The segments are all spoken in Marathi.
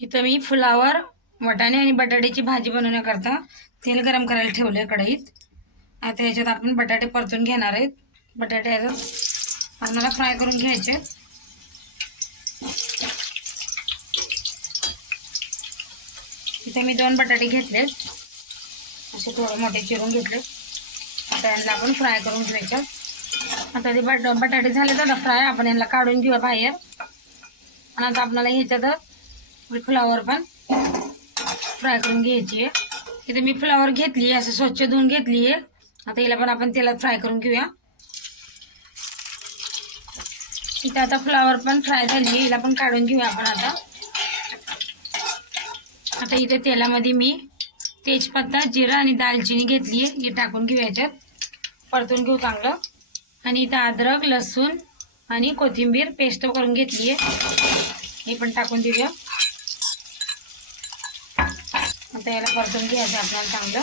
इथं मी फुलावर वटाणे आणि बटाट्याची भाजी बनवण्याकरता तेल गरम करायला ठेवलं कढईत. आता याच्यात आपण बटाटे परतून घेणार आहेत. बटाटे याच्यात आपल्याला फ्राय करून घ्यायचे इथे मी दोन बटाटे घेतलेत. असे थोडे मोठे चिरून घेतले. आता यांना आपण फ्राय करून घ्यायचे आता ते बट बटाटे झाले तर फ्राय आपण यांना काढून घेऊ बाहेर. आणि आता आपल्याला ह्याच्यात फ्लावर पण फ्राय करून घ्यायची आहे. इथे मी फ्लावर घेतली आहे असं स्वच्छ धुवून घेतली आहे. आता हिला पण आपण तेलात फ्राय करून घेऊया. इथं आता फ्लावर पण फ्राय झाली आहे हिला पण काढून घेऊया आपण आता. आता इथे तेलामध्ये मी तेजपत्ता जिरा आणि दालचिनी घेतली आहे. हे टाकून घेऊ याच्यात. परतून घेऊ चांगलं. आणि इथं अद्रक लसूण आणि कोथिंबीर पेस्ट करून घेतली आहे. हे पण टाकून देऊया. आता याला परतून घ्यायचं आपल्याला चांगलं.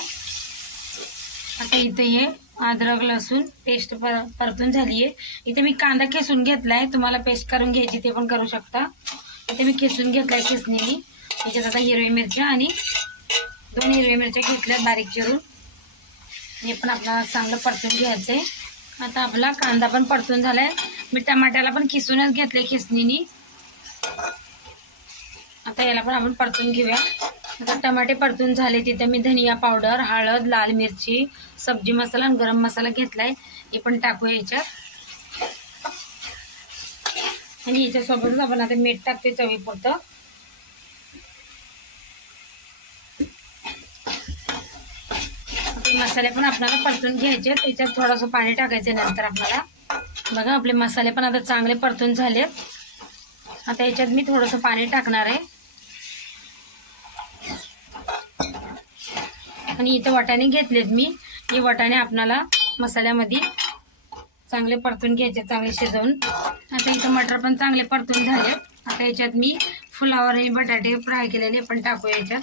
आता इथे हे अद्रक लसूण पेस्ट पर परतून झाली आहे इथे मी कांदा खेसून घेतला आहे तुम्हाला पेस्ट करून घ्यायची ते पण करू शकता. इथे मी खेसून घेतला आहे खेसणीने. त्याच्यात आता हिरव्या मिरच्या आणि दोन हिरव्या मिरच्या घेतल्या बारीक चिरून. हे पण आपल्याला चांगलं परतून घ्यायचं आहे आता आपला कांदा पण परतून झाला आहे मी टमाट्याला पण खिसूनच घेतले खिसणीनी. आता याला पण आपण परतून घेऊया. आता टमाटे परतून झाले. तिथे मी धनिया पावडर हळद लाल मिरची सब्जी मसाला आणि गरम मसाला घेतलाय. हे पण टाकूया याच्यात. आणि याच्यासोबतच आपण आता मीठ टाकते चवीपुरतं. मसाले पण आपल्याला परतून घ्यायचे त्याच्यात थोडंसं पाणी टाकायचं नंतर आपल्याला. बघा आपले मसाले पण आता चांगले परतून झालेत. आता याच्यात मी थोडंसं पाणी टाकणार आहे. आणि इथे वाटाणे घेतलेत मी. हे वाटाणे आपणाला मसाल्यामध्ये चांगले परतून घ्यायचे चांगले शिजवून. आता इथं मटर पण चांगले परतून झाले. आता याच्यात मी फुलावर आणि बटाटे फ्राय केलेले पण टाकू याच्यात.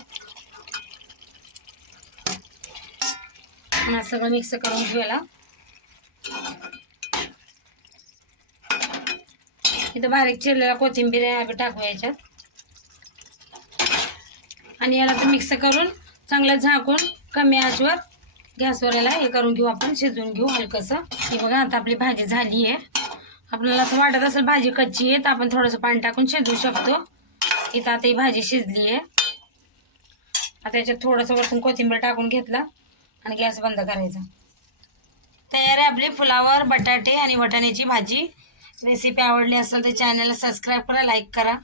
असं सगळं मिक्स करून घेऊया इथं बारीक चिरलेला कोथिंबीर आहे आपण टाकू याच्यात. आणि याला तर मिक्स करून चांगलं झाकून कमी आजवर. गॅसवर याला हे करून घेऊ आपण शिजवून घेऊ हलकंसं. की बघा आता आपली भाजी झाली आहे. आपल्याला असं वाटत असेल भाजी कच्ची आहे तर आपण थोडंसं पाणी टाकून शिजवू शकतो. इथं आता ही भाजी शिजली आहे. आता याच्यात थोडंसं वरतून कोथिंबीर टाकून घेतलं आणि गॅस बंद करायचा. तयार आहे आपली फुलावर बटाटे आणि वटाण्याची भाजी. रेसिपी आवडली असेल तर चॅनलला सबस्क्राईब करा लाईक करा.